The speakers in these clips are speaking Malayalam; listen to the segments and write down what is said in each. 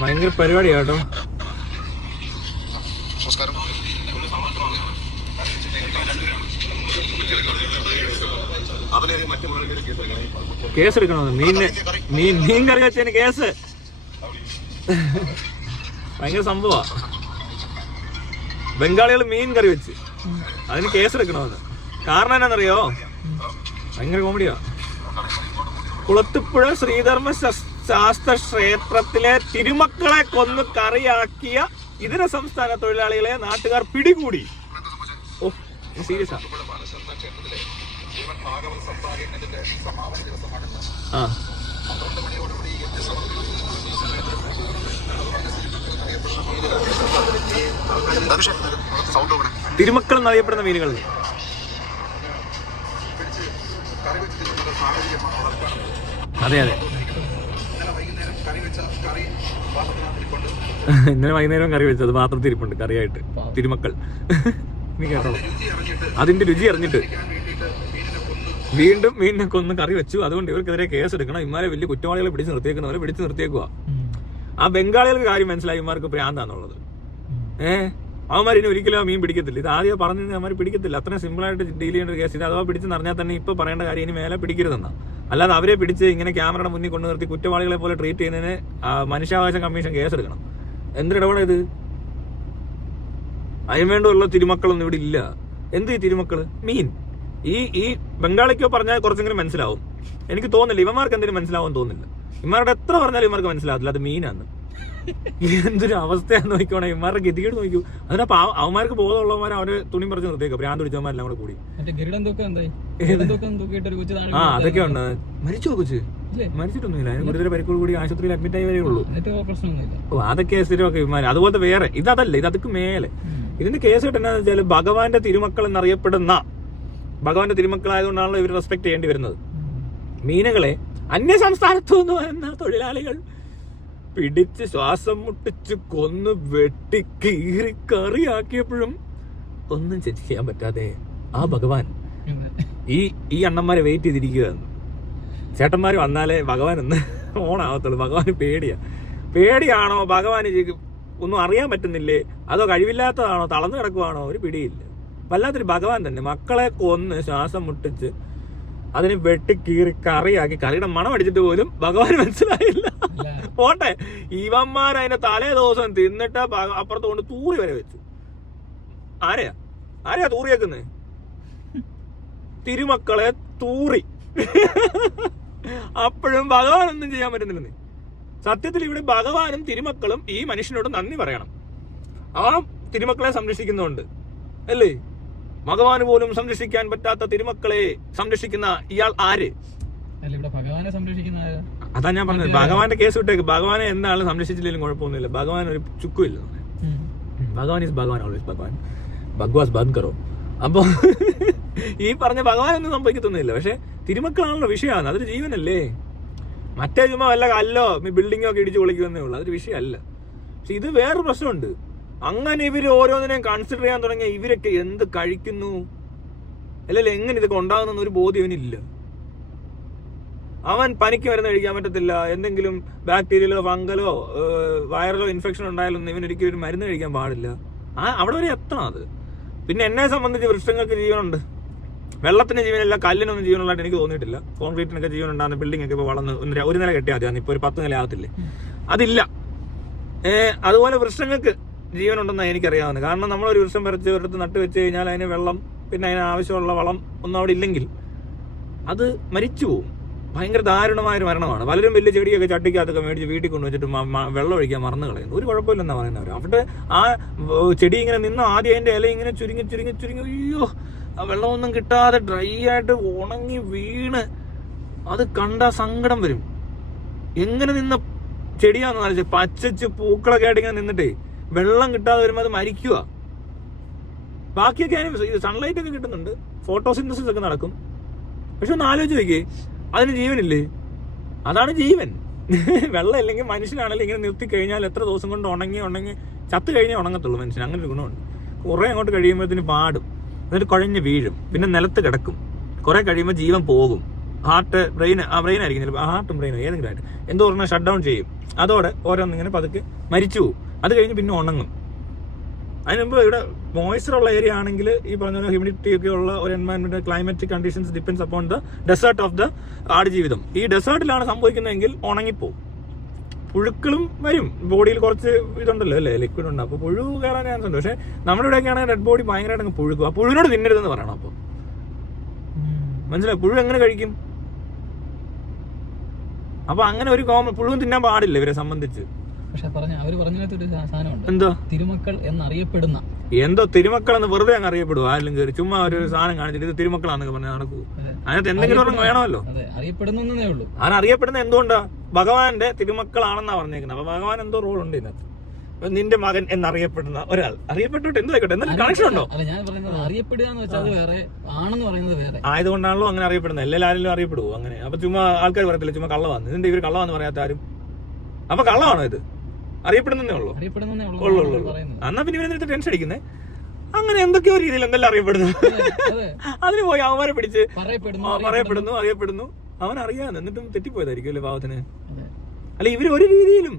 ഭയങ്കര പരിപാടിയാ കേട്ടോ. കേസ് എടുക്കണോ? മീൻ കറി വെച്ചതിന് കേസ്. ഭയങ്കര സംഭവ. ബംഗാളികൾ മീൻ കറി വെച്ച് അതിന് കേസ് എടുക്കണമെന്ന്. കാരണം എന്നാന്നറിയോ? ഭയങ്കര കോമഡിയാ. കുളത്തുപുഴ ശ്രീധർമ്മ ശാസ്ത്ര ക്ഷേത്രത്തിലെ തിരുമക്കളെ കൊന്ന് കറിയാക്കിയ ഇതര സംസ്ഥാന തൊഴിലാളികളെ നാട്ടുകാർ പിടികൂടി. ഓ, സീരിയസാ. തിരുമക്കൾ എന്നറിയപ്പെടുന്ന മീനുകൾ. അതെ അതെ, ഇന്നലെ വൈകുന്നേരം കറി വെച്ചത് പാത്രത്തിൽ ഇരിപ്പുണ്ട് കറിയായിട്ട്. തിരുമക്കൾ നീ കേട്ടോ. അതിന്റെ രുചി അറിഞ്ഞിട്ട് വീണ്ടും മീനിനെ കൊന്ന് കറി വെച്ചു. അതുകൊണ്ട് ഇവർക്കെതിരെ കേസ് എടുക്കണം. ഇമാരെ വലിയ കുറ്റവാളികളെ പിടിച്ച് നിർത്തിയേക്കുന്നവരെ പിടിച്ച് നിർത്തിയേക്കുക. ആ ബംഗാളികൾക്ക് കാര്യം മനസ്സിലായി ഇമാർക്ക് ഭ്രാന്താന്നുള്ളത്. അവന്മാർ ഇനി ഒരിക്കലും ആ മീൻ പിടിക്കത്തില്ല. ഇത് ആദ്യം പറഞ്ഞു അവന്മാർ പിടിക്കത്തില്ല. അത്രയും സിമ്പിളായിട്ട് ഡീൽ ചെയ്യേണ്ട ഒരു കേസ്. ഇത് അഥവാ പിടിച്ചെന്ന് അറിഞ്ഞാൽ തന്നെ ഇപ്പൊ പറയേണ്ട കാര്യം ഇനി മേലെ പിടിക്കരുതെന്നാ. അല്ലാതെ അവരെ പിടിച്ച് ഇങ്ങനെ ക്യാമറയുടെ മുന്നിൽ കൊണ്ടു നിർത്തി കുറ്റവാളികളെ പോലെ ട്രീറ്റ് ചെയ്യുന്നതിന് മനുഷ്യാവകാശ കമ്മീഷൻ കേസെടുക്കണം. എന്തിടപെടാ ഇത്? അതിനുവേണ്ടിയുള്ള തിരുമക്കളൊന്നും ഇവിടെ ഇല്ല. എന്ത് ഈ തിരുമക്കള്? മീൻ. ഈ ബംഗാളിക്കോ പറഞ്ഞാൽ കുറച്ചെങ്കിലും മനസ്സിലാവും. എനിക്ക് തോന്നുന്നില്ല ഇവന്മാർക്ക് എന്തെങ്കിലും മനസ്സിലാവും തോന്നുന്നില്ല. ഇവന്മാരുടെ എത്ര പറഞ്ഞാലും ഇവർക്ക് മനസ്സിലാവത്തില്ല അത് മീനാന്ന്. എന്തൊരു അവസ്ഥയാന്ന് നോക്കിക്കോണേ. ഇവന്മാരുടെ ഗതികേട് നോക്കൂ. അതിനപ്പോ അവന്മാർക്ക് ബോധമുള്ളവന്മാർ അവരെ തുണി പറിച്ച് നിർത്തിയേക്കാം. ഭ്രാന്ത് പിടിച്ചവന്മാരെല്ലാം കൂടെ കൂടി. അതൊക്കെ ഉണ്ട്. മരിച്ചു കൊച്ച്? മരിച്ചിട്ടൊന്നുമില്ല. അതിന് ഗുരുതര പരിക്കോട് കൂടി ആശുപത്രിയിൽ അഡ്മിറ്റ് ആയി വരെ ഉള്ളൂ. ഓ, അതൊക്കെ സ്ഥിരമൊക്കെ ഇവന്മാർ. അതുപോലത്തെ വേറെ ഇതല്ല, ഇത് അതൊക്കെ മേലെ. ഇതിന്റെ കേസ് കേട്ട് എന്നാന്ന് വെച്ചാൽ ഭഗവാന്റെ തിരുമക്കൾ എന്നറിയപ്പെടുന്ന ഭഗവാന്റെ തിരുമക്കളായതുകൊണ്ടാണല്ലോ ഇവർ റെസ്പെക്ട് ചെയ്യേണ്ടി വരുന്നത്. മീനുകളെ അന്യ സംസ്ഥാനത്തു നിന്ന് വരുന്ന തൊഴിലാളികൾ പിടിച്ച് ശ്വാസം മുട്ടിച്ച് കൊന്ന് വെട്ടി കീറി കറിയാക്കിയപ്പോഴും ഒന്നും ചെയ്യാൻ പറ്റാതെ ആ ഭഗവാൻ ഈ അണ്ണന്മാരെ വെയിറ്റ് ചെയ്തിരിക്കുകയാണ്. ചേട്ടന്മാർ വന്നാലേ ഭഗവാൻ ഒന്ന് ഓണാവത്തുള്ളൂ. ഭഗവാന് പേടിയാണോ ഭഗവാന് ഒന്നും അറിയാൻ പറ്റുന്നില്ലേ, അതോ കഴിവില്ലാത്തതാണോ, തളർന്നു കിടക്കുവാണോ, ഒരു പിടിയില്ല. വല്ലാത്തൊരു ഭഗവാൻ തന്നെ. മക്കളെ കൊന്ന് ശ്വാസം മുട്ടിച്ച് അതിന് വെട്ടി കീറി കറിയാക്കി കറിയുടെ മണം അടിച്ചിട്ട് പോലും ഭഗവാൻ മനസ്സിലായില്ല. പോട്ടെ, ഇവന്മാർ അതിന്റെ തലേ ദിവസം തിന്നിട്ട് അപ്പുറത്ത് കൊണ്ട് തൂറി വരെ വെച്ചു. ആരെയാ തൂറിയേക്കുന്നത്? തിരുമക്കളെ തൂറി. അപ്പോഴും ഭഗവാൻ ഒന്നും ചെയ്യാൻ പറ്റുന്നില്ലെന്ന്. സത്യത്തിൽ ഇവിടെ ഭഗവാനും തിരുമക്കളും ഈ മനുഷ്യനോട് നന്ദി പറയണം. ആ തിരുമക്കളെ സംരക്ഷിക്കുന്നുണ്ട് അല്ലേ? ഭഗവാന് പോലും സംരക്ഷിക്കാൻ പറ്റാത്ത തിരുമക്കളെ സംരക്ഷിക്കുന്ന ഇയാൾ ആര്? അതാ ഞാൻ പറഞ്ഞത്. ഭഗവാന്റെ കേസ് വിട്ടേക്ക്. ഭഗവാനെ എന്താണ് സംരക്ഷിച്ചില്ലെങ്കിലും കുഴപ്പമൊന്നുമില്ല. ഭഗവാൻ ഒരു ചുക്കുമില്ല. ഭഗവാൻ ഈസ് ഭഗവാൻ, ഓൾവേസ് ഭഗവാൻ. ഭഗവാസ് ബന്ദ് കറോ. അപ്പൊ ഈ പറഞ്ഞ ഭഗവാനൊന്നും സംഭവിക്കത്തൊന്നുമില്ല. പക്ഷെ തിരുമക്കളാണല്ലോ വിഷയമാണ്. അതൊരു ജീവനല്ലേ. മറ്റേ ചുമ്മാ വല്ല കല്ലോ ബിൽഡിങ്ങോ ഒക്കെ ഇടിച്ച് പൊളിക്കുന്നേ ഉള്ളൂ. അതൊരു വിഷയമല്ല. പക്ഷെ ഇത് വേറൊരു പ്രശ്നമുണ്ട്. അങ്ങനെ ഇവര് ഓരോന്നിനെയും കൺസിഡർ ചെയ്യാൻ തുടങ്ങിയ ഇവരൊക്കെ എന്ത് കഴിക്കുന്നു, അല്ലല്ലോ എങ്ങനെ ഇതൊക്കെ ഉണ്ടാകുന്ന ഒരു ബോധ്യം ഇവനില്ല. അവൻ പനിക്ക് മരുന്ന് കഴിക്കാൻ പറ്റത്തില്ല. എന്തെങ്കിലും ബാക്ടീരിയലോ ഫംഗലോ വൈറലോ ഇൻഫെക്ഷൻ ഉണ്ടായാലൊന്നും ഇവനൊരിക്കലും ഒരു മരുന്ന് കഴിക്കാൻ പാടില്ല. അവിടെ വരെ എത്തണം അത്. പിന്നെ എന്നെ സംബന്ധിച്ച് വൃക്ഷങ്ങൾക്ക് ജീവനുണ്ട്, വെള്ളത്തിന് ജീവനില്ല, കല്ലിനൊന്നും ജീവനുള്ളതായിട്ട് എനിക്ക് തോന്നിയിട്ടില്ല. കോൺക്രീറ്റിനൊക്കെ ജീവനുണ്ടാകുന്ന ബിൽഡിംഗ് ഒക്കെ ഇപ്പോൾ വളർന്ന് ഒരു നില കെട്ടിയാൽ മതി. ഇപ്പോൾ ഒരു 10 നില ആകത്തില്ലേ? അതില്ല. അതുപോലെ വൃക്ഷങ്ങൾക്ക് ജീവനുണ്ടെന്നാണ് എനിക്കറിയാവുന്നത്. കാരണം നമ്മളൊരു വൃക്ഷം പറിച്ച് ഒരിടത്ത് നട്ട് വെച്ച് കഴിഞ്ഞാൽ അതിന് വെള്ളം, പിന്നെ അതിന് ആവശ്യമുള്ള വളം ഒന്നും അവിടെ ഇല്ലെങ്കിൽ അത് മരിച്ചു പോകും. ഭയങ്കര ദാരുണമായൊരു മരണമാണ്. പലരും വലിയ ചെടിയൊക്കെ ചട്ടിക്കകത്തൊക്കെ മേടിച്ച് വീട്ടിൽ കൊണ്ടുവച്ചിട്ട് വെള്ളം ഒഴിക്കാൻ മറന്നു കളയുന്നു. ഒരു കുഴപ്പമില്ലെന്നാണ് പറയുന്നവർ. അവിടെ ആ ചെടി ഇങ്ങനെ നിന്ന് ആദ്യം അതിൻ്റെ ഇല ഇങ്ങനെ ചുരുങ്ങി അയ്യോ, ആ വെള്ളമൊന്നും കിട്ടാതെ ഡ്രൈ ആയിട്ട് ഉണങ്ങി വീണ് അത് കണ്ട സങ്കടം വരും. എങ്ങനെ നിന്ന ചെടിയാണെന്ന് ആലോചിച്ച്, പച്ചച്ച് പൂക്കളൊക്കെ ആയിട്ട് ഇങ്ങനെ നിന്നിട്ടേ വെള്ളം കിട്ടാതെ വരുമ്പോൾ അത് മരിക്കുക. ബാക്കിയൊക്കെ അതിന് സൺലൈറ്റ് ഒക്കെ കിട്ടുന്നുണ്ട്, ഫോട്ടോസിന്തസിസ് ഒക്കെ നടക്കും. പക്ഷെ ഒന്ന് ആലോചിച്ച് നോക്കിയേ, അതിന് ജീവനില്ലേ? അതാണ് ജീവൻ. വെള്ളം ഇല്ലെങ്കിൽ മനുഷ്യനാണെങ്കിൽ ഇങ്ങനെ നിർത്തി കഴിഞ്ഞാൽ എത്ര ദിവസം കൊണ്ട് ഉണങ്ങി ചത്ത് കഴിഞ്ഞാൽ ഉണങ്ങത്തുള്ളൂ മനുഷ്യൻ. അങ്ങനെ ഒരു ഗുണമുണ്ട്. കുറേ അങ്ങോട്ട് കഴിയുമ്പോഴത്തേന് പാടും, എന്നിട്ട് കുഴഞ്ഞ് വീഴും, പിന്നെ നിലത്ത് കിടക്കും. കുറെ കഴിയുമ്പോൾ ജീവൻ പോകും. ഹാർട്ട് ബ്രെയിൻ ആയിരിക്കും ചിലപ്പോൾ ഹാർട്ടും ബ്രെയിനും ഏതെങ്കിലും ആയിട്ട് എന്തോ പറഞ്ഞാൽ ഷട്ട് ഡൗൺ ചെയ്യും. അതോടെ ഓരോന്നിങ്ങനെ പതുക്കെ മരിച്ചു പോകും. അത് കഴിഞ്ഞ് പിന്നെ ഉണങ്ങും. അതിന് മുമ്പ് ഇവിടെ മോയ്സ്ചർ ഉള്ള ഏരിയ ആണെങ്കിൽ ഈ പറഞ്ഞ പോലെ ഹ്യൂമിഡിറ്റി ഒക്കെ ഉള്ള ഒരു environment climatic conditions depends upon the desert of the Aadujeevitham. ഈ ഡെസേർട്ടിലാണ് സംഭവിക്കുന്നതെങ്കിൽ ഉണങ്ങിപ്പോവും. പുഴുക്കളും വരും. ബോഡിയിൽ കുറച്ച് ഇതുണ്ടല്ലോ അല്ലേ, ലിക്വിഡ് ഉണ്ട്. അപ്പോൾ പുഴു കയറാൻ ചാൻസ് ഉണ്ട്. പക്ഷെ നമ്മുടെ ഇവിടെയൊക്കെയാണെങ്കിൽ ഡെഡ് ബോഡി ഭയങ്കരമായിട്ട് അങ്ങ് പുഴുക്കും. ആ പുഴുവിനോട് തിന്നരുതെന്ന് പറയണം. അപ്പോൾ മനസ്സിലായി, പുഴു എങ്ങനെ കഴിക്കും? അപ്പൊ അങ്ങനെ ഒരു പുഴുവും തിന്നാൻ പാടില്ല ഇവരെ സംബന്ധിച്ച്. പക്ഷെ അവര് പറഞ്ഞൊരു സാധനമുണ്ട്, എന്തോ തിരുമക്കൾ എന്നറിയപ്പെടുന്ന എന്തോ തിരുമക്കൾ എന്ന് വെറുതെ അങ്ങ് അറിയപ്പെടും. ആരെങ്കിലും കയറി ചുമ്മാ ഒരു സാധനം കാണിച്ചിട്ട് ഇത് തിരുമക്കളാന്നൊക്കെ പറഞ്ഞാൽ നടക്കൂ. അതിനകത്ത് എന്തെങ്കിലും ഒരെണ്ണം വേണമല്ലോ. അറിയപ്പെടുന്നേ ഉള്ളൂ. അറിയപ്പെടുന്ന എന്തുകൊണ്ടാ? ഭഗവാന്റെ തിരുമക്കളാണെന്നാ പറഞ്ഞേക്കുന്നത്. അപ്പൊ ഭഗവാൻ എന്തോ റോൾ ഉണ്ട് ഇതിനകത്ത്. നിന്റെ മകൻ എന്നറിയപ്പെടുന്ന ഒരാൾ അറിയപ്പെട്ടിട്ട് എന്തായിക്കോട്ടെ, എന്തെങ്കിലും കണക്ഷൻ ഉണ്ടോ? ഞാൻ പറയുന്നത് അറിയപ്പെടുക എന്ന് വെച്ചാൽ വേറെ, ആണെന്ന് പറയുന്നത് വേറെ ആയതുകൊണ്ടാണല്ലോ അങ്ങനെ അറിയപ്പെടുന്നത്. എല്ലാവരും അറിയപ്പെടുവോ അങ്ങനെ? അപ്പൊ ചുമ്മാ ആൾക്കാർ പറയത്തില്ല ചുമ്മാ കള്ളവാന്ന്. ഇതിന്റെ ഇവര് കള്ളവാന്ന് പറയാത്ത ആരും. അപ്പൊ കള്ളമാണോ ഇത്? അറിയപ്പെടുന്നേ ഉള്ളൂ. എന്നാ പിന്നെ ഇവരെന്താ ടെൻഷൻ അടിക്കുന്നേ? അങ്ങനെ എന്തൊക്കെയോ രീതിയിൽ എന്തെല്ലാം അറിയപ്പെടുന്നു. അതിന് പോയി അവന്മാരെ പിടിച്ച് പറയപ്പെടുന്നു, അറിയപ്പെടുന്നു. അവൻ അറിയാന്ന് എന്നിട്ടും തെറ്റിപ്പോയതായിരിക്കും അല്ലേ പാവത്തിന്. അല്ല ഇവര് ഒരു രീതിയിലും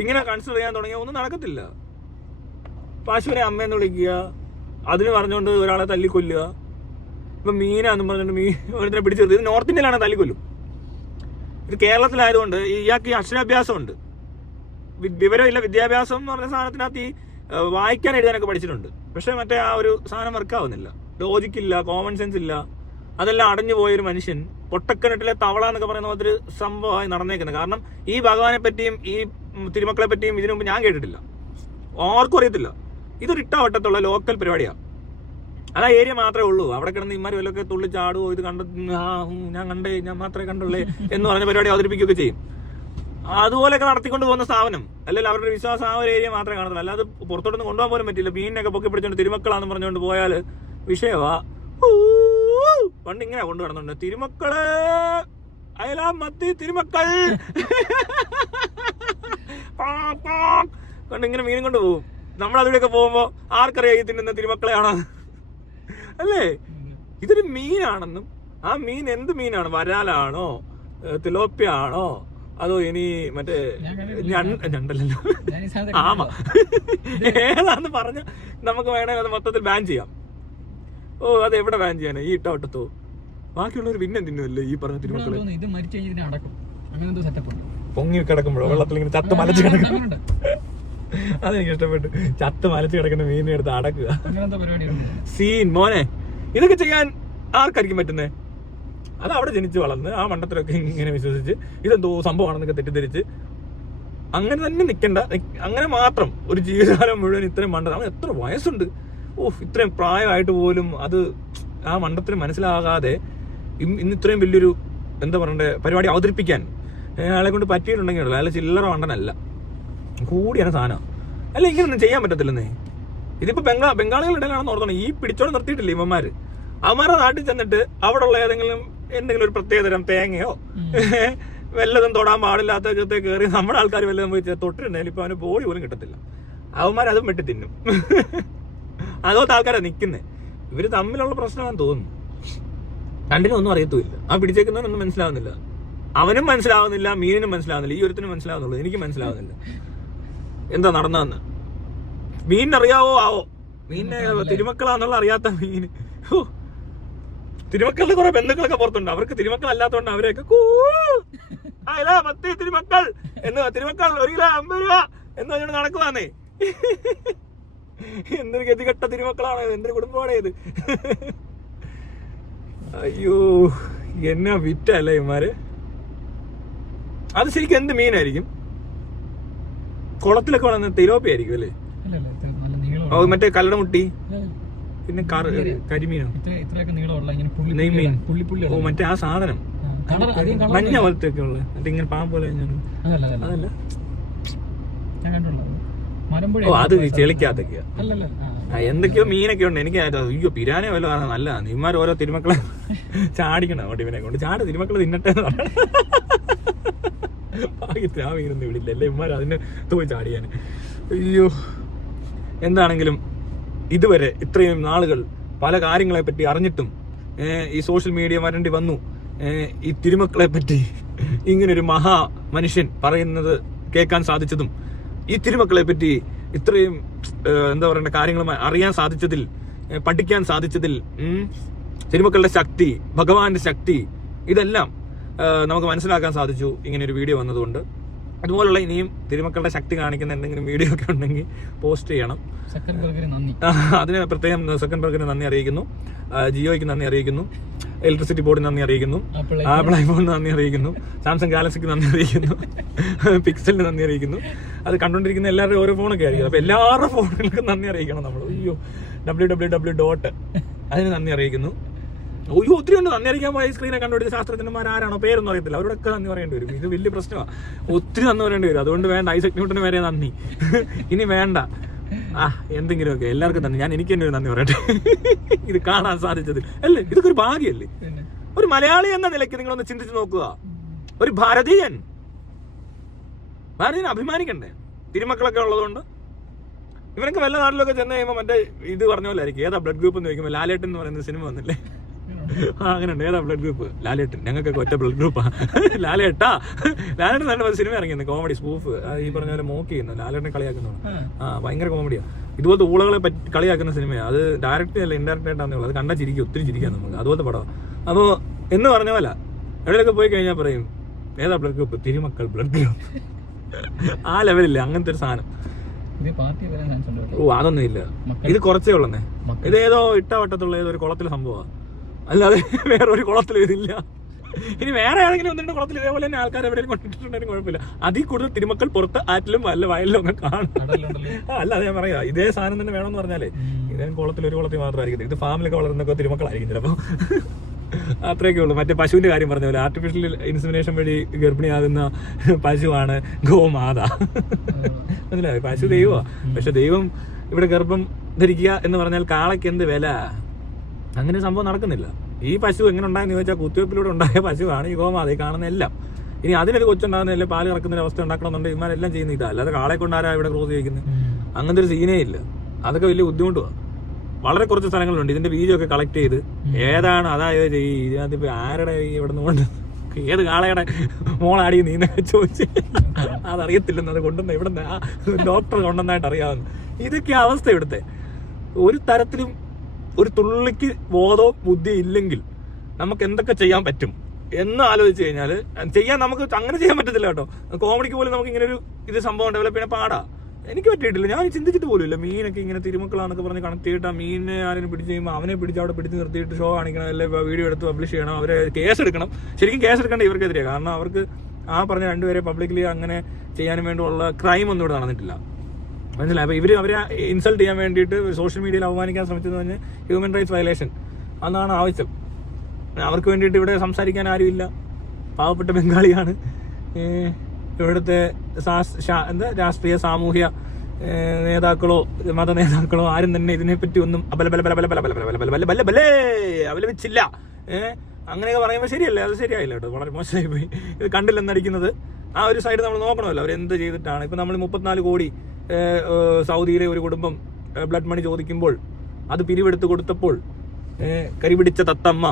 ഇങ്ങനെ കൺസിഡർ ചെയ്യാൻ തുടങ്ങിയ ഒന്നും നടക്കത്തില്ല. പശുവിനെ അമ്മയെന്ന് വിളിക്കുക, അതിന് പറഞ്ഞുകൊണ്ട് ഒരാളെ തല്ലിക്കൊല്ലുക. ഇപ്പൊ മീനാന്നും പറഞ്ഞുകൊണ്ട് ഒരുത്തിനെ പിടിച്ചത്. ഇത് നോർത്ത് ഇന്ത്യയിലാണ് തല്ലിക്കൊല്ലും. ഇത് കേരളത്തിലായതുകൊണ്ട് ഇയാൾക്ക് ഈ അക്ഷരാഭ്യാസം ഉണ്ട്, വിവരമില്ല. വിദ്യാഭ്യാസം എന്ന് പറഞ്ഞ സാധനത്തിനകത്ത് ഈ വായിക്കാൻ എഴുതാനൊക്കെ പഠിച്ചിട്ടുണ്ട്. പക്ഷെ മറ്റേ ആ ഒരു സാധനം വർക്കാവുന്നില്ല. ലോജിക്കില്ല, കോമൺ സെൻസ് ഇല്ല. അതെല്ലാം അടഞ്ഞു പോയൊരു മനുഷ്യൻ പൊട്ടക്കിണറ്റിലെ തവള എന്നൊക്കെ പറയുന്ന ഒരു സംഭവമായി നടന്നേക്കുന്നത്. കാരണം ഈ ഭഗവാനെ പറ്റിയും ഈ തിരുമക്കളെ പറ്റിയും ഇതിനു മുമ്പ് ഞാൻ കേട്ടിട്ടില്ല, ആർക്കും അറിയത്തില്ല. ഇതൊരു ഇട്ടാവട്ടത്തുള്ള ലോക്കൽ പരിപാടിയാണ്. അത് ആ ഏരിയ മാത്രമേ ഉള്ളൂ. അവിടെ കിടന്ന് ഇമാര് വല്ലതൊക്കെ തുള്ളി ചാടുവോ, ഇത് കണ്ട ഞാൻ കണ്ടേ, ഞാൻ മാത്രമേ കണ്ടുള്ളേ എന്ന് പറഞ്ഞ പരിപാടി അവതരിപ്പിക്കുകയൊക്കെ ചെയ്യും. അതുപോലെയൊക്കെ നടത്തിക്കൊണ്ട് പോകുന്ന സ്ഥാപനം. അല്ലെങ്കിൽ അവരുടെ വിശ്വാസം ആ ഒരു ഏരിയ മാത്രമേ കാണത്തുള്ളൂ. അല്ലാതെ പുറത്തോട്ടൊന്നും കൊണ്ടുപോകാൻ പോലും പറ്റില്ല. മീനിനൊക്കെ പൊക്കി പിടിച്ചോണ്ട് തിരുമക്കളാന്ന് പറഞ്ഞുകൊണ്ട് പോയാൽ വിഷയവാ. പണ്ട് ഇങ്ങനെ കൊണ്ടു കിടന്നുണ്ട്, തിരുമക്കള് അയലാമത്തി തിരുമക്കൾ കൊണ്ട് ഇങ്ങനെ മീനും കൊണ്ട് പോകും. നമ്മളതിലൂടെയൊക്കെ പോകുമ്പോ ആർക്കറിയാം ഈ തിന്നുന്ന തിരുമക്കളെയാണോ അല്ലേ? ഇതൊരു മീനാണെന്നും ആ മീൻ എന്ത് മീനാണ്, വരാലാണോ തിലോപ്പിയ ആണോ അതോ ഇനി മറ്റേ ഞണ്ടല്ലോ ആമ ഏതാന്ന് പറഞ്ഞ നമുക്ക് വേണമെങ്കിൽ അത് മൊത്തത്തിൽ ബാൻ ചെയ്യാം. ഓ അത് എവിടെ ബാൻ ചെയ്യാനാ? ഈ ഇട്ടവട്ടത്തോ? ബാക്കിയുള്ളവർ പിന്നെ തിന്നുമല്ലേ ഈ പറഞ്ഞ തിരുമക്കളെ. പൊങ്ങി കിടക്കുമ്പോഴോ വെള്ളത്തിൽ ഇങ്ങനെ ചത്ത് മലച്ച് കിടക്കും. അതെനിക്ക് ഇഷ്ടപ്പെട്ടു. ചത്ത് മലച്ച് കിടക്കുന്ന മീനിനെ എടുത്ത് അടക്കുക. സീൻ മോനെ, ഇതൊക്കെ ചെയ്യാൻ ആർക്കായിരിക്കും പറ്റുന്നേ? അത് അവിടെ ജനിച്ച് വളർന്ന് ആ മണ്ടത്തിലൊക്കെ ഇങ്ങനെ വിശ്വസിച്ച് ഇതെന്തോ സംഭവമാണെന്നൊക്കെ തെറ്റിദ്ധരിച്ച് അങ്ങനെ തന്നെ നിൽക്കണ്ട. അങ്ങനെ മാത്രം ഒരു ജീവിതകാലം മുഴുവൻ ഇത്രയും മണ്ട. അവൻ എത്ര വയസ്സുണ്ട്, ഇത്രയും പ്രായമായിട്ട് പോലും അത് ആ മണ്ടത്തിന് മനസ്സിലാകാതെ ഇന്ന് ഇത്രയും വലിയൊരു എന്താ പറയണ്ടേ പരിപാടി അവതരിപ്പിക്കാൻ അയാളെ കൊണ്ട് പറ്റിയിട്ടുണ്ടെങ്കിൽ അയാൾ ചില്ലറ മണ്ടനല്ല, കൂടിയാണ് സാധനം. അല്ല ഇങ്ങനൊന്നും ചെയ്യാൻ പറ്റത്തില്ലെന്നേ. ഇതിപ്പോ ബംഗാളികളുടെ ഇടയിലാണെന്ന് ഓർത്തണം. ഈ പിടിച്ചോടെ നിർത്തിയിട്ടില്ലേ ഇവന്മാര്. അവന്മാരുടെ നാട്ടിൽ ചെന്നിട്ട് അവിടെ ഉള്ള എന്തെങ്കിലും ഒരു പ്രത്യേകതരം തേങ്ങയോ വല്ലതും തൊടാൻ പാടില്ലാത്ത കയറി നമ്മുടെ ആൾക്കാർ വല്ലതും പോയി തൊട്ടിട്ടുണ്ടെങ്കിൽ ഇപ്പൊ അവന് ബോഡി പോലും കിട്ടത്തില്ല. അവന്മാർ അതും വെട്ടി തിന്നും. അതുപോലത്തെ ആൾക്കാരാണ് നിൽക്കുന്നത്. ഇവര് തമ്മിലുള്ള പ്രശ്നമാണെന്ന് തോന്നുന്നു. രണ്ടിനും ഒന്നും അറിയത്തുമില്ല. ആ പിടിച്ചേക്കുന്നവനൊന്നും മനസ്സിലാവുന്നില്ല. അവനും മനസ്സിലാവുന്നില്ല, മീനിനും മനസ്സിലാവുന്നില്ല, ഈ ഒരുത്തിനും മനസ്സിലാവുന്നുള്ളൂ. എനിക്ക് മനസ്സിലാവുന്നില്ല എന്താ നടന്നതെന്ന്. മീനിനറിയാവോ ആവോ? മീനിനെ തിരുമക്കളാന്നുള്ള അറിയാത്ത മീന്. തിരുമക്കളുടെ കുറെ ബന്ധുക്കളൊക്കെ പുറത്തുണ്ട്. അവർക്ക് തിരുമക്കൾ അല്ലാത്തതുകൊണ്ട് അവരെയൊക്കെ മത്തി തിരുമക്കൾ എന്ന്, തിരുമക്കൾ 1 കിലോ 50 രൂപ എന്ന് പറഞ്ഞോണ്ട് നടക്കുവാന്നേ. എന്തൊരു ഗതികെട്ട തിരുമക്കളാണ്, എന്തൊരു കുടുംബമാണ് ഇത്. അയ്യോ എന്നാ വിറ്റല്ലേ ഇവന്മാര്. അത് ശരിക്കും എന്ത് മീനായിരിക്കും? കുളത്തിലൊക്കെ വളർന്ന തിലോപ്പി ആയിരിക്കും അല്ലേ? മറ്റേ കല്ലടമുട്ടി, പിന്നെ കരിമീനോ, നെയ്മീൻ, ഓ മറ്റേ ആ സാധനം മഞ്ഞ പോലത്തെ ഒക്കെ ഉള്ള മറ്റേ ഇങ്ങനെ പാമ്പ് പോലെ. അതല്ല, ഓ അത് ചെളിക്കകത്തൊക്കെയാ. എന്തൊക്കെയോ മീനൊക്കെ ഉണ്ട്. എനിക്ക് അയ്യോ പിരാനെ വല്ല നല്ല നിന്മാർ ഓരോ തിരുമക്കളെ ചാടിക്കണം അങ്ങോട്ട്. ഇവനെ കൊണ്ട് ചാട്, തിരുമക്കളെ തിന്നട്ടെ എന്ന് പറഞ്ഞു. ഭാഗ്യത്തിന് ആ മീനൊന്നും വിടില്ല അല്ലേ ഇവന്മാർ അതിന് പോയി ചാടിയാൻ. അയ്യോ എന്താണെങ്കിലും ഇതുവരെ ഇത്രയും നാളുകൾ പല കാര്യങ്ങളെ പറ്റി അറിഞ്ഞിട്ടും ഈ സോഷ്യൽ മീഡിയ വരേണ്ടി വന്നു. ഈ തിരുമക്കളെ പറ്റി ഇങ്ങനൊരു മഹാ മനുഷ്യൻ പറയുന്നത് കേൾക്കാൻ സാധിച്ചതും ഈ തിരുമക്കളെ പറ്റി ഇത്രയും എന്താ പറയണ്ട കാര്യങ്ങൾ അറിയാൻ സാധിച്ചതിൽ, പഠിക്കാൻ സാധിച്ചതിൽ, തിരുമക്കളുടെ ശക്തി, ഭഗവാന്റെ ശക്തി, ഇതെല്ലാം നമുക്ക് മനസ്സിലാക്കാൻ സാധിച്ചു ഇങ്ങനൊരു വീഡിയോ വന്നതുകൊണ്ട്. അതുപോലുള്ള ഇനിയും തിരുമക്കളുടെ ശക്തി കാണിക്കുന്ന എന്തെങ്കിലും വീഡിയോ ഒക്കെ ഉണ്ടെങ്കിൽ പോസ്റ്റ് ചെയ്യണം. അതിന് പ്രത്യേകം സക്കൻബർഗിന് നന്ദി അറിയിക്കുന്നു, ജിയോയ്ക്ക് നന്ദി അറിയിക്കുന്നു, ഇലക്ട്രിസിറ്റി ബോർഡിന് നന്ദി അറിയിക്കുന്നു, ആപ്പിൾ ഐഫോണിന് നന്ദി അറിയിക്കുന്നു, സാംസങ് ഗാലക്സിക്ക് നന്ദി അറിയിക്കുന്നു, പിക്സലിന് നന്ദി അറിയിക്കുന്നു. അത് കണ്ടുകൊണ്ടിരിക്കുന്ന എല്ലാവരുടെയും ഓരോ ഫോണൊക്കെ ആയിരിക്കും. അപ്പൊ എല്ലാവരുടെ ഫോണുകൾക്കും നന്ദി അറിയിക്കണം നമ്മൾ. അയ്യോ www. അതിന് നന്ദി അറിയിക്കുന്നു. അയ്യോ ഒത്തിരി ഉണ്ട് നന്ദി അറിയിക്കാൻ പോയ സ്ക്രീനെ കണ്ടുപിടിച്ച ശാസ്ത്രജ്ഞന്മാർ ആരാണോ പേരൊന്നും അറിയത്തില്ല, അവരോടൊക്കെ നന്ദി പറയേണ്ടി വരും. ഇത് വലിയ പ്രശ്നമാണ്, ഒത്തിരി നന്ദി പറയേണ്ടി വരും. അതുകൊണ്ട് വേണ്ട, ഐസക് ന്യൂട്ടന് വരെ നന്ദി ഇനി വേണ്ട. എന്തെങ്കിലുമൊക്കെ എല്ലാവർക്കും നന്ദി. ഞാൻ എനിക്ക് തന്നെ ഒരു നന്ദി പറയട്ടെ ഇത് കാണാൻ സാധിച്ചത് അല്ലേ, ഇതൊക്കെ ഒരു ഭാഗ്യല്ലേ. ഒരു മലയാളി എന്ന നിലയ്ക്ക് നിങ്ങളൊന്ന് ചിന്തിച്ച് നോക്കുക. ഒരു ഭാരതീയൻ അഭിമാനിക്കണ്ടേ തിരുമക്കളൊക്കെ ഉള്ളതുകൊണ്ട്. ഇവനൊക്കെ വല്ല നാട്ടിലൊക്കെ ചെന്ന് കഴിയുമ്പോൾ മറ്റേ ഇത് പറഞ്ഞ പോലെ ആയിരിക്കും. ഏതാ ബ്ലഡ് ഗ്രൂപ്പ് എന്ന് ചോദിക്കുമ്പോൾ ലാലേട്ടൻ എന്ന് പറയുന്ന സിനിമ വന്നില്ലേ, അങ്ങനെ ഉണ്ട്. ഏതാ ബ്ലഡ് ഗ്രൂപ്പ്? ലാലേട്ടൻ. ഞങ്ങൾക്കൊക്കെ ഒറ്റ ബ്ലഡ് ഗ്രൂപ്പാ. ലാലേട്ടൻ നല്ല സിനിമ ഇറങ്ങിയിരുന്നു, കോമഡി സ്പൂഫ്. ഈ പറഞ്ഞ പോലെ മോക്ക് ചെയ്യുന്നു, ലാലേട്ടനെ കളിയാക്കുന്നതാണ്. ഭയങ്കര കോമഡിയാണ്. ഇതുപോലത്തെ ഊളകളെ കളിയാക്കുന്ന സിനിമയാണ്. അത് ഡയറക്റ്റ് അല്ല ഇൻഡയറക്റ്റ് ആയിട്ടാണെന്നുള്ളത്. അത് കണ്ടാൽ ചിരിക്കും, ഒത്തിരി ചിരിക്കാം നമുക്ക്. അതുപോലത്തെ പടം. അപ്പോൾ എന്ന് പറഞ്ഞ പോലെ എവിടെയൊക്കെ പോയി കഴിഞ്ഞാൽ പറയും ഏതാ ബ്ലഡ് ഗ്രൂപ്പ്? തിരുമക്കൾ ബ്ലഡ് ഗ്രൂപ്പ്. ആ ലെവലില്ല അങ്ങനത്തെ ഒരു സാധനം. അതൊന്നും ഇല്ല, ഇത് കുറച്ചേ ഉള്ളന്നേ. ഇതേതോ ഇട്ടവട്ടത്തുള്ള ഏതോ ഒരു കുളത്തിലെ സംഭവമാണ്, അല്ലാതെ വേറെ ഒരു കുളത്തിലും ഇതില്ല. ഇനി വേറെ ഏതെങ്കിലും ഒന്നിന്റെ കുളത്തിൽ ഇതേപോലെ തന്നെ ആൾക്കാർ എവിടെയും കൊണ്ടിട്ടുണ്ടെങ്കിൽ കുഴപ്പമില്ല. അതിൽ കൂടുതൽ തിരുമക്കൾ പുറത്ത് ആറ്റിലും വല്ല വയലിലും ഒക്കെ കാണും. അല്ല അത് ഞാൻ പറയാ, ഇതേ സാധനം തന്നെ വേണമെന്ന് പറഞ്ഞാലേ ഇതേ കുളത്തിൽ ഒരു കുളത്തിൽ മാത്രമായിരിക്കും. ഇത് ഫാമിലൊക്കെ വളർന്നൊക്കെ തിരുമക്കളായിരിക്കും ചിലപ്പോൾ. അത്രയൊക്കെ ഉള്ളൂ. മറ്റേ പശുവിന്റെ കാര്യം പറഞ്ഞ പോലെ ആർട്ടിഫിഷ്യൽ ഇൻസെമിനേഷൻ വഴി ഗർഭിണിയാകുന്ന പശുവാണ് ഗോമാത. മനസ്സിലായി? പശു ദൈവമാണ്. പക്ഷെ ദൈവം ഇവിടെ ഗർഭം ധരിക്കുക എന്ന് പറഞ്ഞാൽ കാളയ്ക്ക് എന്ത് വില? അങ്ങനെ സംഭവം നടക്കുന്നില്ല. ഈ പശു എങ്ങനെ ഉണ്ടായെന്ന് ചോദിച്ചാൽ കുത്തിവെപ്പിലൂടെ ഉണ്ടായ പശുവാണ് ഈ ഗോമാത, ഈ കാണുന്ന എല്ലാം. ഇനി അതിനൊരു കൊച്ചുണ്ടാകുന്നില്ല, പാല് കറക്കുന്ന അവസ്ഥ ഉണ്ടാക്കണമെന്നുണ്ട് ഇവന്മാരെല്ലാം ചെയ്യുന്ന ഇതാ. അല്ലാതെ കാളെ കൊണ്ടാരാ ഇവിടെ ക്രോസ് ചെയ്യിക്കുന്നത്? അങ്ങനത്തെ ഒരു സീനേ ഇല്ല. അതൊക്കെ വലിയ ബുദ്ധിമുട്ടുമാണ്. വളരെ കുറച്ച് സ്ഥലങ്ങളുണ്ട് ഇതിന്റെ ബീജമൊക്കെ കളക്ട് ചെയ്ത് ഏതാണ് അതായത് ഇതിനകത്ത് ആരുടെ ഇവിടെ നിന്ന് കൊണ്ട് ഏത് കാളയുടെ മോളാടി നീന്നൊക്കെ ചോദിച്ച് അതറിയത്തില്ലെന്ന്, അത് കൊണ്ടുവന്ന ഇവിടെ ഡോക്ടർ കൊണ്ടുവന്നായിട്ട് അറിയാവുന്ന. ഇതൊക്കെ അവസ്ഥ ഇവിടുത്തെ. ഒരു തരത്തിലും ഒരു തുള്ളിക്ക് ബോധവും ബുദ്ധി ഇല്ലെങ്കിൽ നമുക്ക് എന്തൊക്കെ ചെയ്യാൻ പറ്റും എന്ന് ആലോചിച്ച് കഴിഞ്ഞാൽ നമുക്ക് അങ്ങനെ ചെയ്യാൻ പറ്റത്തില്ല കേട്ടോ. കോമഡിക്ക് പോലും നമുക്ക് ഇങ്ങനെ ഒരു ഇത് സംഭവം ഡെവലപ്പ് ചെയ്യാൻ പാടാ. എനിക്ക് പറ്റിയിട്ടില്ല, ഞാൻ ചിന്തിച്ചിട്ട് പോലും ഇല്ല. മീനൊക്കെ ഇങ്ങനെ തിരുമക്കളാന്നൊക്കെ പറഞ്ഞ് കണക്ട് ചെയ്തിട്ട് ആ മീനിനെ ആരെങ്കിലും പിടിച്ച് കഴിയുമ്പോൾ അവനെ പിടിച്ച് അവിടെ പിടിച്ച് നിർത്തിയിട്ട് ഷോ കാണിക്കണം, അല്ലെങ്കിൽ വീഡിയോ എടുത്ത് പബ്ലിഷ് ചെയ്യണം, അവരെ കേസ് എടുക്കണം. ശരിക്കും കേസ് എടുക്കേണ്ട ഇവർക്കെതിരെയാണ്. കാരണം അവർക്ക് ആ പറഞ്ഞ രണ്ടുപേരെ പബ്ലിക്കലി അങ്ങനെ ചെയ്യാനും വേണ്ടിയുള്ള ക്രൈം ഒന്നും ഇവിടെ നടന്നിട്ടില്ല. മനസ്സിലായി? അപ്പോൾ അവരെ ഇൻസൾട്ട് ചെയ്യാൻ വേണ്ടിയിട്ട് സോഷ്യൽ മീഡിയയിൽ അവമാനിക്കാൻ ശ്രമിച്ചതെന്ന് പറഞ്ഞാൽ ഹ്യൂമൻ റൈറ്റ്സ് വയലേഷൻ അതാണ് ആവശ്യം. അവർക്ക് വേണ്ടിയിട്ട് ഇവിടെ സംസാരിക്കാൻ ആരുമില്ല. പാവപ്പെട്ട ബംഗാളിയാണ്. ഇവിടുത്തെ രാഷ്ട്രീയ സാമൂഹ്യ നേതാക്കളോ മത നേതാക്കളോ ആരും തന്നെ ഇതിനെപ്പറ്റി ഒന്നും അപലപിച്ചില്ല. അങ്ങനെയൊക്കെ പറയുമ്പോൾ ശരിയല്ലേ? അത് ശരിയായില്ല കേട്ടോ, വളരെ മോശമായി പോയി. ഇത് കണ്ടില്ലെന്നടിക്കുന്നത് ആ ഒരു സൈഡ് നമ്മൾ നോക്കണമല്ലോ, അവരെന്ത് ചെയ്തിട്ടാണ്. ഇപ്പം നമ്മൾ 34 കോടി സൗദിയിലെ ഒരു കുടുംബം ബ്ലഡ് മണി ചോദിക്കുമ്പോൾ അത് പിരിവെടുത്ത് കൊടുത്തപ്പോൾ കരിപിടിച്ച തത്തമ്മ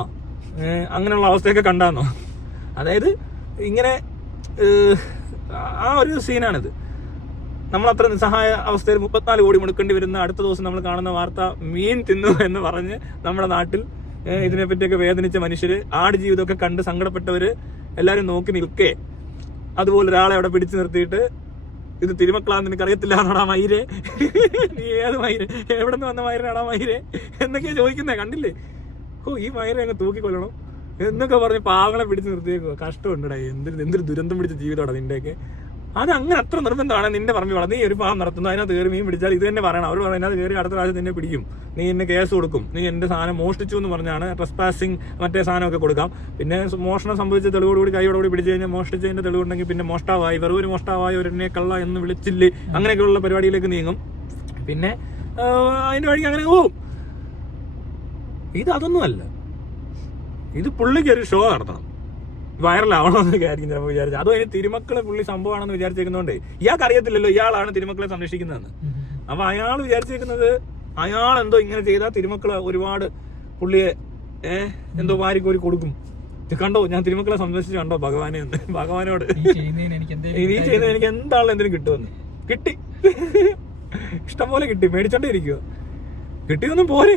അങ്ങനെയുള്ള അവസ്ഥയൊക്കെ കണ്ടാന്നോ? അതായത് ഇങ്ങനെ ആ ഒരു സീനാണിത്. നമ്മളത്ര നിസ്സഹായ അവസ്ഥയിൽ 34 കോടി മുടക്കേണ്ടി വരുന്ന അടുത്ത ദിവസം നമ്മൾ കാണുന്ന വാർത്ത മീൻ തിന്നു എന്ന് പറഞ്ഞ് നമ്മുടെ നാട്ടിൽ ഇതിനെപ്പറ്റിയൊക്കെ വേദനിച്ച മനുഷ്യര്, ആടുജീവിതമൊക്കെ കണ്ട് സങ്കടപ്പെട്ടവര് എല്ലാവരും നോക്കി നിൽക്കേ അതുപോലെ ഒരാളെ അവിടെ പിടിച്ചു നിർത്തിയിട്ട് ഇത് തിരുമക്കളാന്ന് നിനക്ക് അറിയത്തില്ല എന്നാടാ മയിരെ, നീ ഏത് മയിരെ, എവിടെ നിന്ന് വന്ന മയിരനാടാ മയിരെ എന്നൊക്കെയാ ചോദിക്കുന്നേ. കണ്ടില്ലേ? ഈ മയിരെ അങ്ങ് തൂക്കിക്കൊല്ലണം എന്നൊക്കെ പറഞ്ഞ് പാവങ്ങളെ പിടിച്ച് നിർത്തിയേക്കോ. കഷ്ടമുണ്ടടാ, എന്തൊരു ദുരന്തം പിടിച്ച ജീവിതമാണ് നിന്റെയൊക്കെ. അത് അങ്ങനെ അത്ര നിർബന്ധമാണ്. നിന്റെ പറമ്പി വള നീ ഒരു ഫാം നടത്തുന്നു, അതിനകത്ത് കയറി മീൻ പിടിച്ചാൽ ഇത് തന്നെ പറയണം. അവർ പറയുന്നത് കയറി അടുത്ത പ്രാവശ്യം നിന്നെ പിടിക്കും, നീ എന്നെ കേസ് കൊടുക്കും, നീ എന്റെ സാധനം മോഷ്ടിച്ചു എന്ന് പറഞ്ഞാണ് ട്രസ്പാസിങ് മറ്റേ സാധനമൊക്കെ കൊടുക്കാം. പിന്നെ മോഷണം സംഭവിച്ച തെളിവോടുകൂടി കൈയോടുകൂടി പിടിച്ചു കഴിഞ്ഞാൽ മോഷ്ടിച്ചതിന്റെ തെളിവുണ്ടെങ്കിൽ പിന്നെ മോഷ്ടാവായി, വെറും ഒരു മോഷ്ടാവായി ഒരെന്നെ കള്ള എന്ന് വിളിച്ചില്ലേ, അങ്ങനെയൊക്കെയുള്ള പരിപാടിയിലേക്ക് നീങ്ങും. പിന്നെ അതിന്റെ വഴിക്ക് അങ്ങനെ പോവും. ഇത് അതൊന്നുമല്ല. ഇത് പുള്ളിക്ക് ഒരു ഷോ നടത്തണം, വൈറലാവണമെന്നൊക്കെ ആയിരിക്കും ചിലപ്പോൾ വിചാരിച്ചു. അതും അതിന് തിരുമക്കളെ പുള്ളി സംഭവമാണെന്ന് വിചാരിച്ചേക്കുന്നതുകൊണ്ടേ ഇയാൾക്ക് അറിയത്തില്ലല്ലോ ഇയാളാണ് തിരുമക്കളെ സംരക്ഷിക്കുന്നതെന്ന്. അപ്പൊ അയാൾ വിചാരിച്ചേക്കുന്നത് അയാൾ എന്തോ ഇങ്ങനെ ചെയ്താൽ തിരുമക്കളെ ഒരുപാട് പുള്ളിയെ എന്തോ വാരിക്കോരി കൊടുക്കും കണ്ടോ ഞാൻ തിരുമക്കളെ സന്ദർശിച്ച് കണ്ടോ ഭഗവാനെ എന്ന്, ഭഗവാനോട് നീ ചെയ്യുന്നതിന് എനിക്ക് എന്താണല്ലോ എന്തെങ്കിലും കിട്ടുമെന്ന്. കിട്ടി, ഇഷ്ടം പോലെ കിട്ടി, മേടിച്ചോണ്ടേ ഇരിക്കുക. കിട്ടിയൊന്നും പോരെ,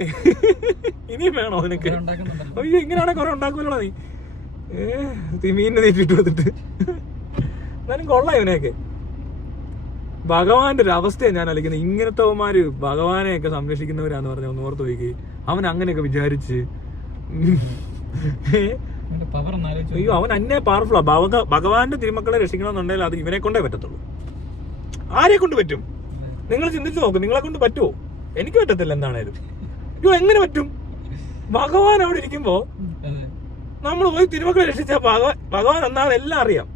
ഇനിയും വേണോ നിനക്ക്? അയ്യോ ഇങ്ങനെയാണെ കുറെ ഉണ്ടാക്കുമല്ലോ നീ മീനിനെ നീട്ടിട്ട് വന്നിട്ട്. എന്നാലും കൊള്ളാം ഇവനെയൊക്കെ. ഭഗവാന്റെ ഒരു അവസ്ഥയാണ് ഞാൻ അലിക്കുന്നത്. ഇങ്ങനത്തെമാര് ഭഗവാനെയൊക്കെ സംരക്ഷിക്കുന്നവരാന്ന് പറഞ്ഞ ഒന്ന് ഓർത്ത് പോയി. അവൻ അങ്ങനെയൊക്കെ വിചാരിച്ച് അയ്യോ അവൻ അന്നെ പവർഫുള്ളാ. ഭഗവാന്റെ തിരുമക്കളെ രക്ഷിക്കണമെന്നുണ്ടെങ്കിൽ അത് ഇവനെ കൊണ്ടേ പറ്റത്തുള്ളൂ. ആരെ കൊണ്ട് പറ്റും? നിങ്ങൾ ചിന്തിച്ചു നോക്കും, നിങ്ങളെ കൊണ്ട് പറ്റുമോ? എനിക്ക് പറ്റത്തില്ല എന്താണേലും. അയ്യോ എങ്ങനെ പറ്റും? ഭഗവാൻ അവിടെ ഇരിക്കുമ്പോ നമ്മൾ പോയി തിരുമക്കളെ രക്ഷിച്ച ഭഗവാൻ എന്നാണ് എല്ലാം അറിയാം.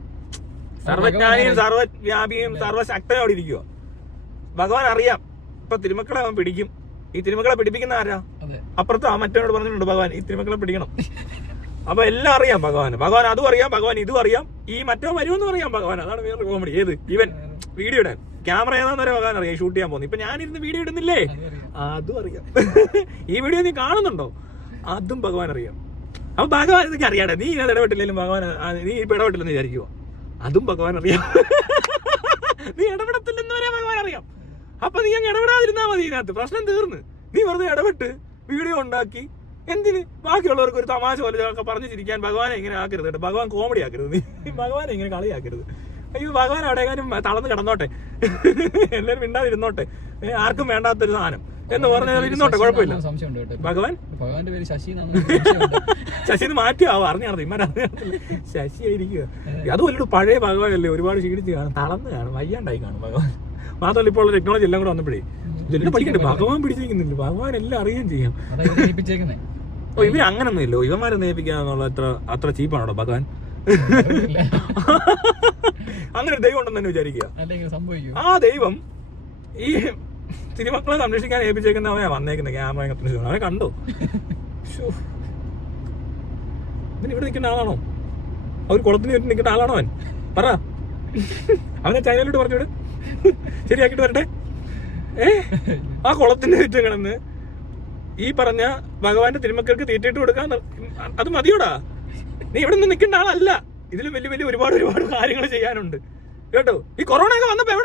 സർവജ്ഞാനിയും സർവവ്യാപിയും സർവശക്തനും അവിടെ ഇരിക്കുക. ഭഗവാൻ അറിയാം ഇപ്പൊ തിരുമക്കളെ അവൻ പിടിക്കും. ഈ തിരുമക്കളെ പിടിപ്പിക്കുന്ന ആരാ? അപ്പുറത്ത് ആ മറ്റവനോട് പറഞ്ഞിട്ടുണ്ട് ഭഗവാൻ ഈ തിരുമക്കളെ പിടിക്കണം. അപ്പൊ എല്ലാം അറിയാം ഭഗവാൻ അതും അറിയാം, ഭഗവാൻ ഇതും അറിയാം, ഈ മറ്റോ വരുമെന്ന് അറിയാം ഭഗവാൻ. അതാണ് വേറൊരു കോമഡി. ഏത് ഇവൻ വീഡിയോ ഇടാൻ ക്യാമറ ഏതാന്ന് വരെ ഭഗവാൻ അറിയാം. ഷൂട്ട് ചെയ്യാൻ പോകുന്നു. ഇപ്പൊ ഞാനിരുന്ന് വീഡിയോ ഇടുന്നില്ലേ, അതും അറിയാം. ഈ വീഡിയോ നീ കാണുന്നുണ്ടോ, അതും ഭഗവാൻ അറിയാം. അപ്പൊ ഭഗവാൻ ഇതൊക്കെ അറിയാടെ. നീ ഇതിനകത്ത് ഇടപെട്ടില്ലെങ്കിലും ഭഗവാൻ നീ ഇപ്പൊ ഇടപെട്ടില്ലെന്ന് വിചാരിക്കുവോ, അതും ഭഗവാൻ അറിയാം. നീ ഇടപെടത്തില്ലെന്ന് വരെ ഭഗവാൻ അറിയാം. അപ്പൊ നീ അങ്ങ് ഇടപെടാതിരുന്നാ മതി. ഇതിനകത്ത് പ്രശ്നം തീർന്ന്. നീ വെറുതെ ഇടപെട്ട് വീഡിയോ ഉണ്ടാക്കി എന്തിന്? ബാക്കിയുള്ളവർക്ക് ഒരു തമാശ പോലെ ഒക്കെ പറഞ്ഞു ചിരിക്കാൻ ഭഗവാനെ ഇങ്ങനെ ആക്കരുത് കേട്ടോ. ഭഗവാൻ കോമഡി ആക്കരുത്. നീ ഭഗവാനെ ഇങ്ങനെ കളിയാക്കരുത്. അയ്യോ ഭഗവാൻ അവിടെയെങ്ങാനും തളർന്ന് കിടന്നോട്ടെ, എല്ലാവരും മിണ്ടാതിരുന്നോട്ടെ, ആർക്കും വേണ്ടാത്തൊരു സാധനം എന്ന് പറഞ്ഞാൽ ഇരുന്നോട്ടെ, കുഴപ്പമില്ല. ഭഗവാൻ ശശിന്ന് മാറ്റിയാവും. അറിഞ്ഞാണ് ഇമാരറിഞ്ഞ ശശി ആയിരിക്കുക. അതും ഒരു പഴയ ഭഗവാനല്ലേ, ഒരുപാട് ക്ഷീണിച്ച് കാണും, തളർന്ന് കാണും, വയ്യാണ്ടായി കാണും ഭഗവാൻ. മാത്രമല്ല ഇപ്പോൾ ഉള്ള ടെക്നോളജി എല്ലാം കൂടെ വന്നപ്പോഴേ എല്ലാം പഠിക്കണ്ടേ. ഭഗവാൻ പിടിച്ചിരിക്കുന്നില്ല, ഭഗവാൻ എല്ലാം അറിയുകയും ചെയ്യാം. ഓ ഇവര് അങ്ങനൊന്നും ഇല്ലോ, ഇവന്മാരെ നയിപ്പിക്കാന്നുള്ള അത്ര ചീപ്പാണോ ഭഗവാൻ? അങ്ങനെ ഒരു ദൈവം ഉണ്ടെന്ന് തന്നെ വിചാരിക്കുക. ആ ദൈവം ഈ തിരുമക്കളെ സംരക്ഷിക്കാൻ ഏൽപ്പിച്ചേക്കുന്നവനാ വന്നേക്കുന്നത്. ക്യാമറ അവനെ കണ്ടോ? ഇതിന് ഇവിടെ നിൽക്കുന്ന ആളാണോ? അവർ കുളത്തിന് ചുറ്റും നിൽക്കുന്ന ആളാണോ അവൻ? പറ. അവനെ ചൈനയിലോട്ട് പറഞ്ഞുവിട്, ശരിയാക്കിട്ട് വരട്ടെ. ആ കുളത്തിന്റെ ചുറ്റും കിടന്ന് ഈ പറഞ്ഞ ഭഗവാന്റെ തിരുമക്കൾക്ക് തീറ്റിട്ട് കൊടുക്കാൻ അത് മതിയോടാ. നീ ഇവിടെ നിന്ന് നിൽക്കേണ്ട ആളല്ല. ഇതിലും വലിയ ഒരുപാട് കാര്യങ്ങൾ ചെയ്യാനുണ്ട് കേട്ടോ. ഈ കൊറോണ ഒക്കെ വന്നപ്പോ എവിടെ